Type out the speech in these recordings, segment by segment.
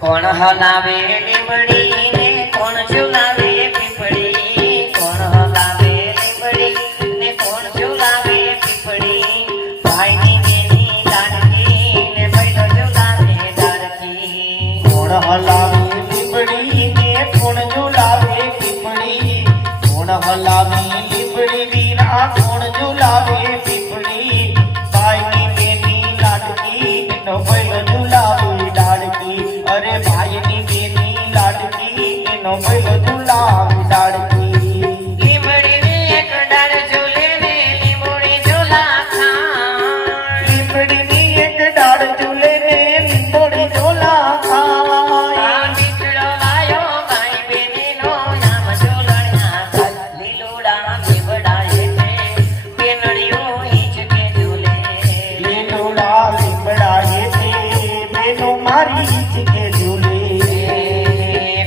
કોણ હલાવે લીમડી ને કોણ ઝુલાવે પીપળી કોણ હલાવે લીમડી ને કોણ ઝુલાવે પીપળી ભાઈની બેની લાડકી ને ભાઈનો ઝુલાવે લાડકી કોણ હલાવે લીમડી ને કોણ ઝુલાવે પીપળી કોણ હલાવે લીમડી વીરા કોણ ઝુલાવે પીપળી ભાઈની બેની લાડકી નો ભાઈનો ઝુલાવે લાડકી અરે ભાઈની બેની લાડકી એનો ભઈલો ઝુલાવે લાડકી લીમડીની એક ડાળ ઝૂલે ને લીંબોડી ઝૂલા ખાય લીમડીની એક ડાળ ઝૂલે ને લીંબોડી ઝૂલા ખાય મીઠડો લાયો ભાઈ બેનીનો નામ ઝૂલણ્યા થાય લીલુડા લીમડા હેઠે બેનડીઓ હિંચકે ઝૂલે લીલુડા લીમડા હેઠે બેનો મારી હિંચકે ઝૂલે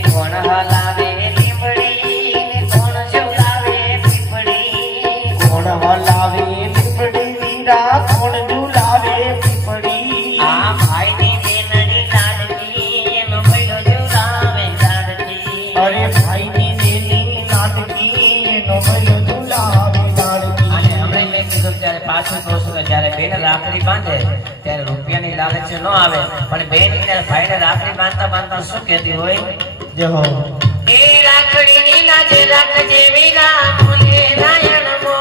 કોણ હલાવે લીમડી ને કોણ ઝુલાવે પીપળી કોણ હલાવે લીમડી વીરા કોણ ઝુલાવે પીપળી આ ભાઈની બેનડી લાડકી એનો ભઈલો ઝુલાવે લાડકી અરે ભાઈની બેની લાડકી એનો ભઈલો ઝુલાવે લાડકી અને હમણાં મેં કીધું ત્યારે પાછું કહું છું કે જ્યારે બેન રાખડી બાંધે ત્યારે રૂપિયાની લાલચ ન આવે પણ બેન ત્યારે ભાઈને રાખડી બાંધતા બાંધતા શું કહેતી હોય જય હો એ રાખડીની લાજ રાખજે વીરા મુલે નાયણ મો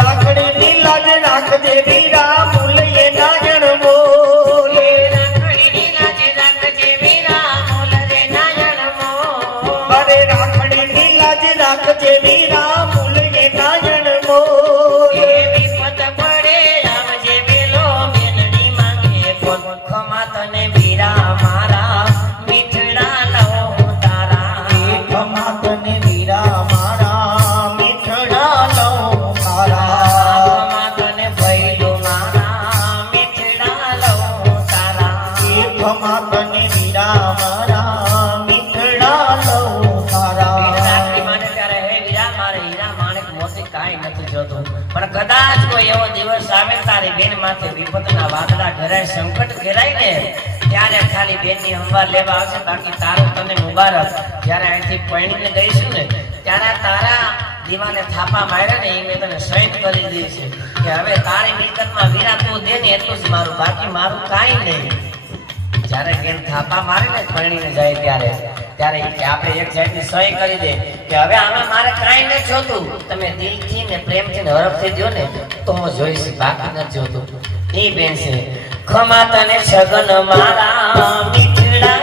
રાખડીની લાજ રાખજે વીરા મુલયે નાયણ બોલ એ રાખડીની લાજ રાખજે વીરા મુલે નાયણ મો અરે રાખડીની લાજ રાખજે વીરા મુલયે નાયણ બોલ એ વિપત પડે આવજે વેલો બેનડી માંગે કોણ ખમા તને વીરા મારા મીઠડા લઉં તારા ખમા તને વીરા મારા મીઠડા લઉં તારા ખમા તને ભઈલો મારા મીઠડા લઉં તારા ખમા તને વીરા મારા મીઠડા લઉં તારા રાખડી માટે ત્યારે હે વીરા મારે હીરા માણેક મોતી કાંઈ નથી જોતું પણ કદાચ કોઈ એવો દિવસ આવે તારી બેન માથે વિપતના વાદળા ઘેરાય સંકટ ઘેરાય ને ત્યારે ખાલી બેનની સંભાળ લેવા આવશે બાકી તારું તને મુબારક જ્યારે અહીંથી પૈણીને ગઈશું ને ત્યારે તારા દીવાને થાપા માર્યા ને એ મેં તને સહિત કરી દીધી છે કે હવે તારી મિલકતમાં વીરા તું દે ને એટલું જ મારું બાકી મારું કાંઈ નહીં જ્યારે બેન થાપા મારે ને પૈણીને જાય ત્યારે આપણે એક સાઈડની સહી કરી દે કે હવે આમાં મારે કાંઈ નથી જોતું તમે દિલથી ને પ્રેમથી ને હરખથી દો ને તો હું જોઈશ બાકી નથી જોતું એ બેન છે ખમા તને છગન મારા મીઠડા